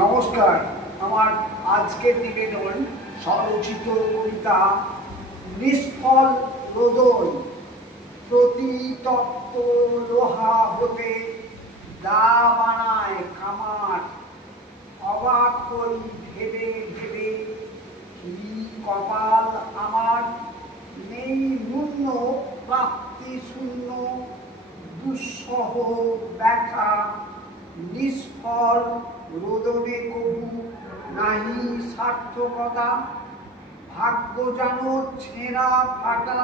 নমস্কার। আমার আজকের নিবেদন স্বরচিত কবিতা নিষ্ফল রোদন। প্রতিতপ্ত লোহা হতে দা বানায় কামার, অবাক করি ভেবে ভেবে কি কপাল আমার। নেই ন্যূন প্রাপ্তি শূন্য দুঃসহ ব্যথা, নিষ্ফল রোদনে কবু নাহি সার্থকতা। ভাগ্য যেন ছেঁড়া ফাটা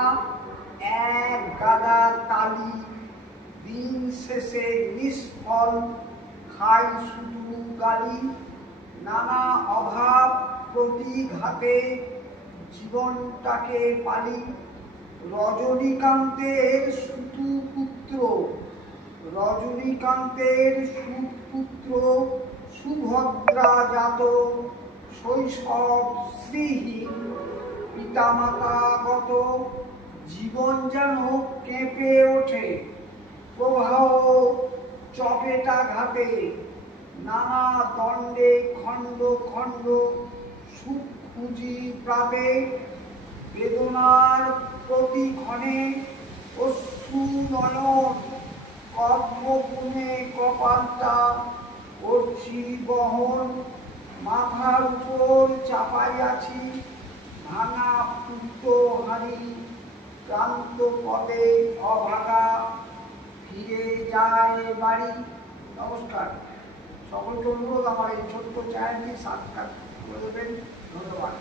এক গাদা তালি, দিন শেষে নিষ্ফল খাই শুধু গালি। নানা অভাব প্রতিঘাতে জীবনটাকে পালি, রজনীকান্তের সুতপুত্র সুভদ্রা জাত শৈশব শ্রীহীন পিতামাতাগত। জীবন যেন কেঁপে ওঠে প্রবাহ চপেটাঘাতে, নানা দণ্ডে খণ্ড খণ্ড সুখ খুঁজি প্রাতে। বেদনার প্রতিক্ষণে অশ্রু নয়ন, কর্মগুণে কপালটা করছি বহন। মাথার উপর চাপাইয়াছি ভাঙা পুতো হাঁড়ি, ক্লান্ত পদে অভাগা ফিরে যায় বাড়ি। নমস্কার। সকলকে অনুরোধ আমার এই ছোট্ট চ্যানেলটি সাবস্ক্রাইব করে দেবেন। ধন্যবাদ।